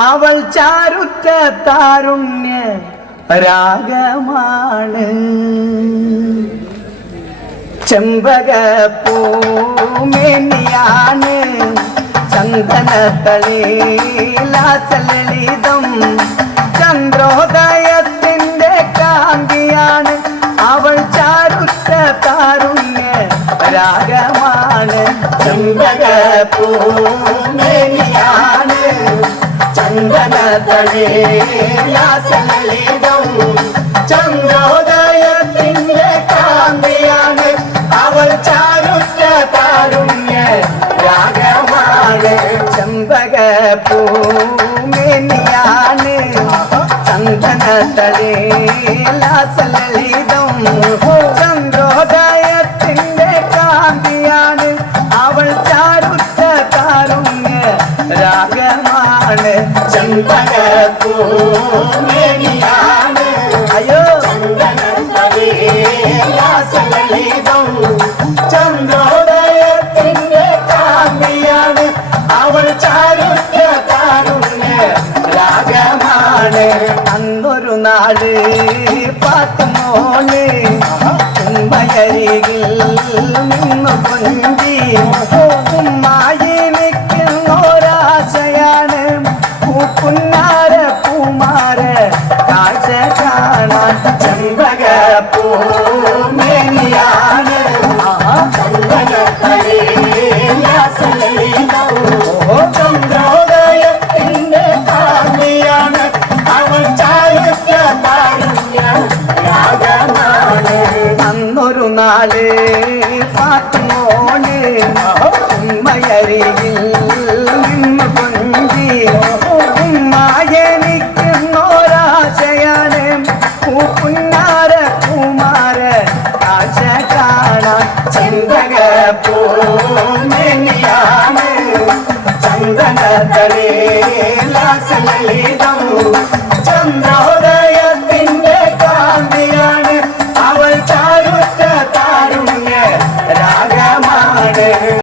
അവൾ ചാരുറ്റ താരുണ്യ രാഗമാണ്. ചെമ്പകപ്പൂമേനിയാണ് ചന്ദനത്തളിലാസലളിതം. ചന്ദ്രോദയത്തിന്റെ കാന്തിയാണ് അവൾ ചാരുറ്റ താരുണ്യ രാഗമാണ്. ചെമ്പകപ്പൂമേനിയാണ് ചന്ദനത്തളിലാസലളിതം. ചന്ദ്രോദയത്തിന്റെ കാന്തിയാണ് അവൾ ചാരുറ്റ താരുണ്യ രാഗമാണ്. ചെമ്പകപ്പൂമേനിയാണ് ചന്ദനത്തളിലാസലളിതം. ചന്ദ്രോദയത്തിന്റെ കാന്തിയാണ് അവൾ ചാരുറ്റ താരുണ്യ രാഗമാണ്. ചെമ്പകപ്പൂമേനിയാണ് അയ്യോ ചന്ദനത്തളിലാസലളിതം. ചന്ദ്രോദയത്തിന്റെ കാന്തിയാണ് അവൾ ചാരുറ്റ താരുണ്യ രാഗമാണ്. അന്നൊരു നാട് പാത്തുമോള് ഉമ്മയരികിൽ നിന്നു കൊഞ്ചി. ഉമ്മായി നിൽക്കുന്നൊരാശയാണ് പൂപ്പുന്നാര പൂമാര കാഴ്ച കാണാൻ. ചെമ്പകപ്പൂമേനിയാണ് ചന്ദനത്തളിലാസലളിതം. ചന്ദ്രോദയത്തിന്റെ കാന്തിയാണ് അവൾ ചാരുറ്റ താരുണ്യ രാഗമാണ്. അന്നൊരു നാള് പാത്തുമോള് ഉമ്മയരികിൽ നിന്ന് കൊഞ്ചി. ഉമ്മായെ നിൽക്കുന്നൊരാശയാണ് പൂപ്പുന്നാര പൂമാര കാഴ്ച കാണാൻ. ചെമ്പകപ്പൂമേനിയാണ് ചന്ദനത്തളിലാസലളിതം. ചന്ദ്ര